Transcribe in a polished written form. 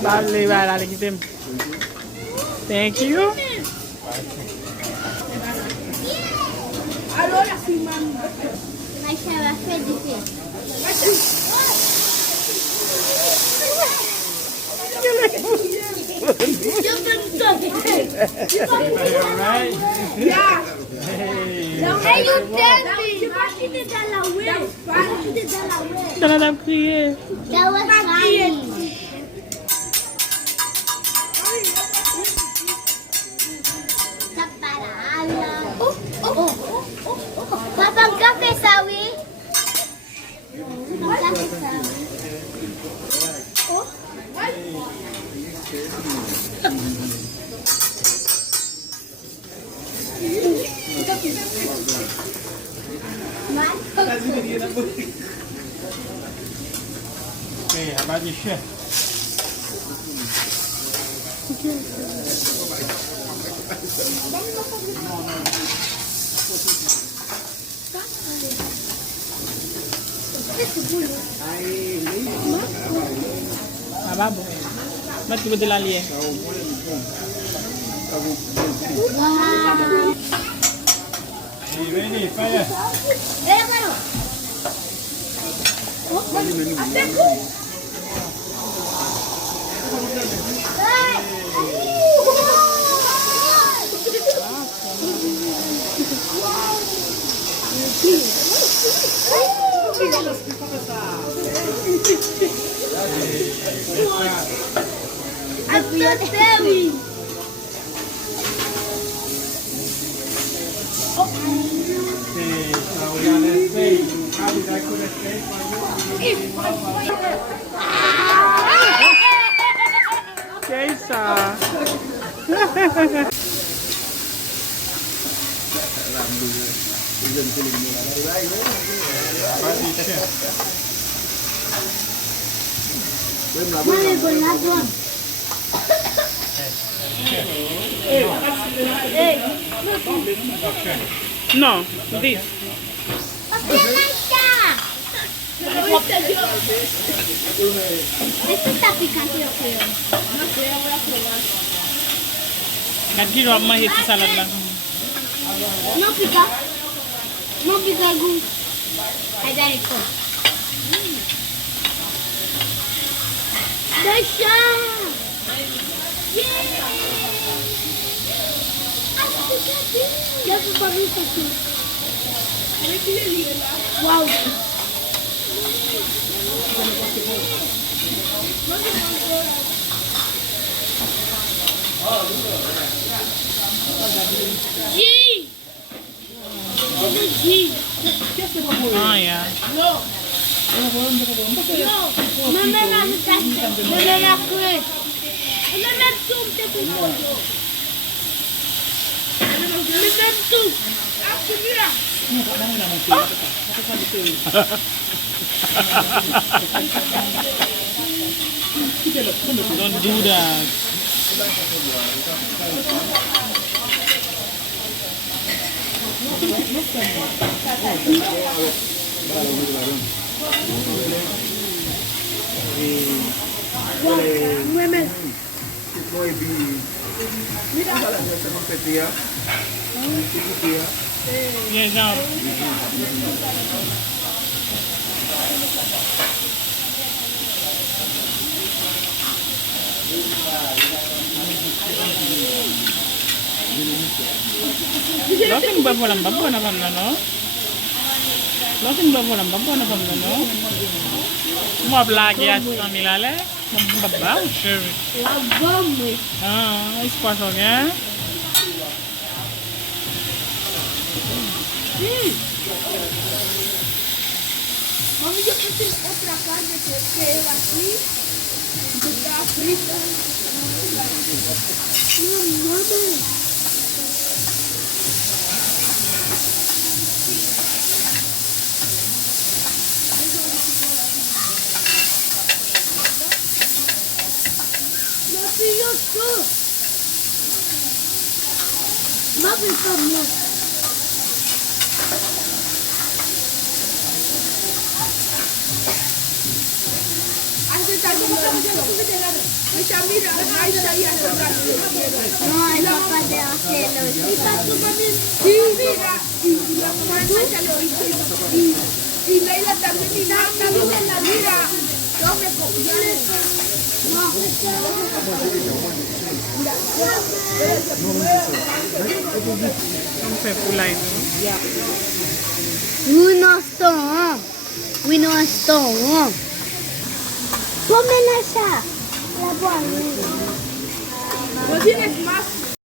Vale, vale, kita. Thank you. Allora si mangia. Ma c'era freddo qui. Io penso Alright. aiutami! Ti partite dalla web! Partite dalla web! Jangan nak kriye. Dalla web! Papa, un caffè, Sawi? Un caffè, Sawi? Okay, how about your chef? Ababo. Ba't ko ba dilali eh? Ready, fire. Keisa. No, this. Esto está picante, yo creo. Nagki ro amma hiti salad lang. No pica. No pica algún. Ahí da esto. ¡Dasha! Ya se parece aquí. Wow. G. G. Ah, yeah. No. No me la gustaste. No me la fue. No me tumte tu pollo. No me tumte. Don't do that. Yes, now. Lokin ba walang babo na kam na no? Lokin ba walang babo na kam na no? Mo lagi at nilale. Mababaw, sure. La vamos. Ah, espaço, né? Mami, yo pensé otra carne que es así, que está frita. No, mami. Mami, yo soy. Mami, come. No, es capaz de hacerlo. ¿Y tanto también? Sí, mira. Y la mamá ya lo hizo. Y Leila también. Y Nana también en la vida. No me copió. No. Ang pepulay no. Uno stone. Uno stone. Come na siya. La buwan.